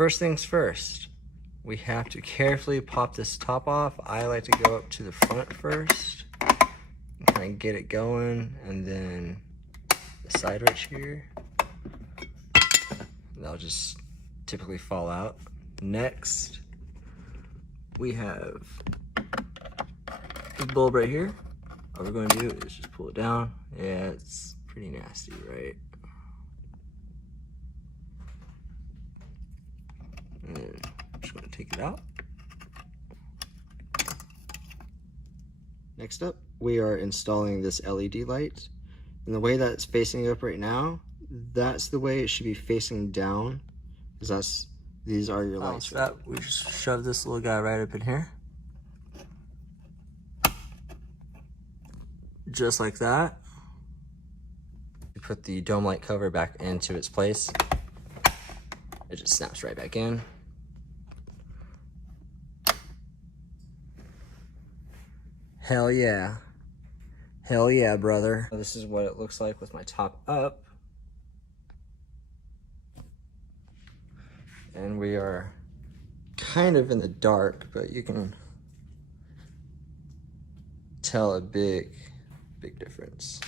First things first, we have to carefully pop this top off. I like to go up to the front first, kind of get it going, and then the side right here, that'll just typically fall out. Next, we have this bulb right here. All we're going to do is just pull it down. Yeah, it's pretty nasty, right? And then I'm just going to take it out. Next up, we are installing this LED light. And the way that it's facing up right now, that's the way it should be facing down, because these are your lights. We just shove this little guy right up in here. Just like that. We put the dome light cover back into its place. It just snaps right back in. Hell yeah. Hell yeah, brother. This is what it looks like with my top up. And we are kind of in the dark, but you can tell a big difference.